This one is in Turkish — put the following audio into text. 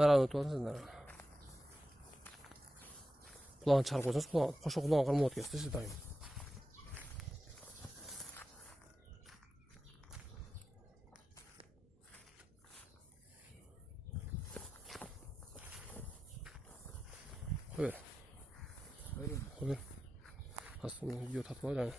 Narahat olun sizler. Kulağını çarp koysanız koşa kulağını kırma ot kesti siz dayım. Koy ver. Koy ver. Aslında video tatlı var yani.